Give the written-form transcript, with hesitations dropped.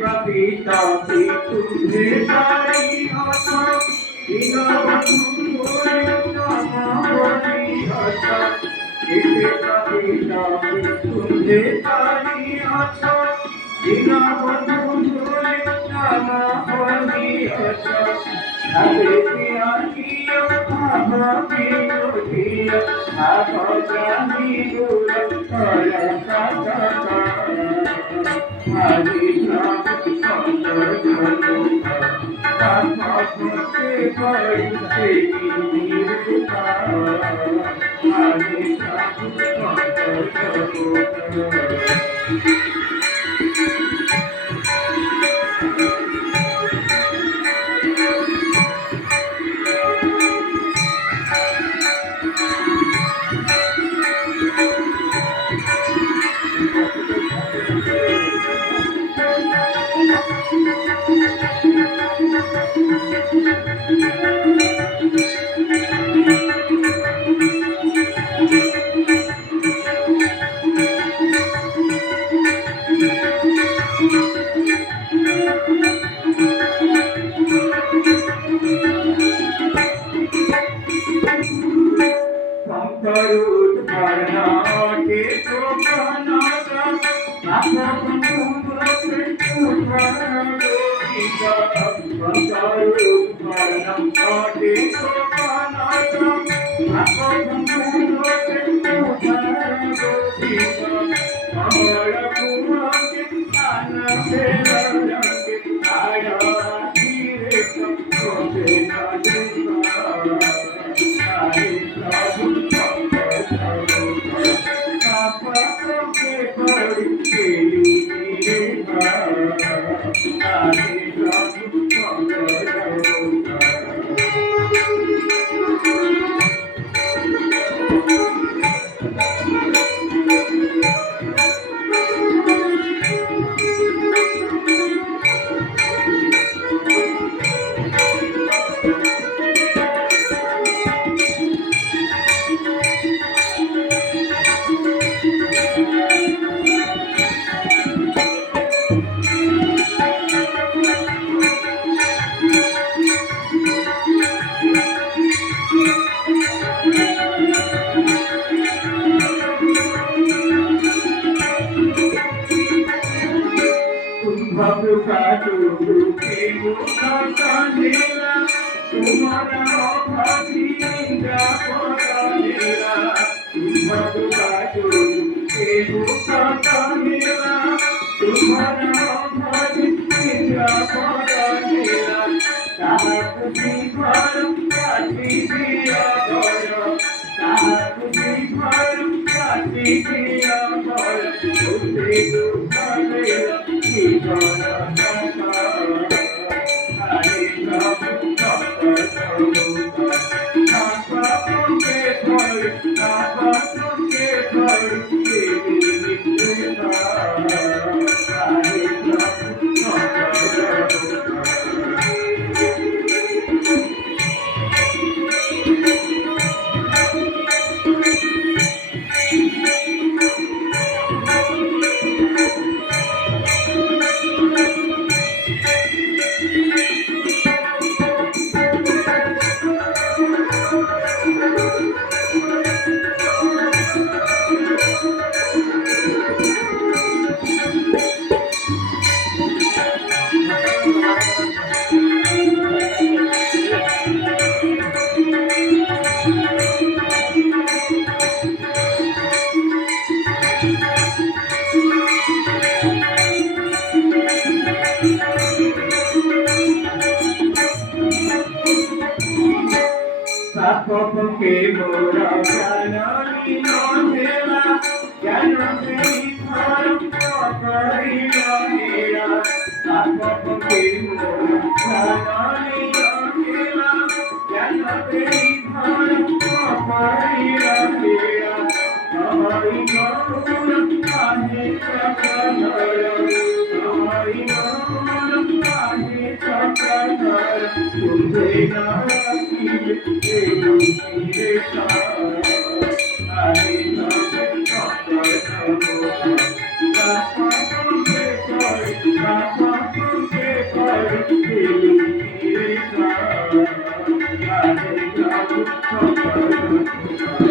कविता की तुम्हें तारी आशा बिना तुम्हारे नामावली आशा कविता की तुम्हें तारी आशा बिना तुम्हारे नामावली आशा अरे पिया किया आभा किया आभा जानी दूर काला काका हरे राम संतर जनोका पापा पुते बड़ी देवी नीरुका हरे Ram संतर जनोका Karut karna ke kokana sa, apa pun berarti karna kita. Karut karna ke kokana sa, apa pun berarti karna kita. Amara kurang kita na bela kita ada diri kita bela kita. तुम्हारा भाभी इंद्रा कोरा मेरा तुम्हारा मेरा तुम्हारा भाभी इंद्रा कोरा मेरा ताकुजी भारत काटी दिया गया ताकुजी भारत काटी दिया गया उसे तुम्हारे जीवना পক্ষে মোরা জানি মহেলা জানতে ধর্ম করিলা হেরা পক্ষে মোরা জানি মহেলা জানতে ধর্ম করিলা হেরা হরি গৌর কাহে চক্রধর হরি গৌর কাহে চক্রধর তুঝে না Thank you.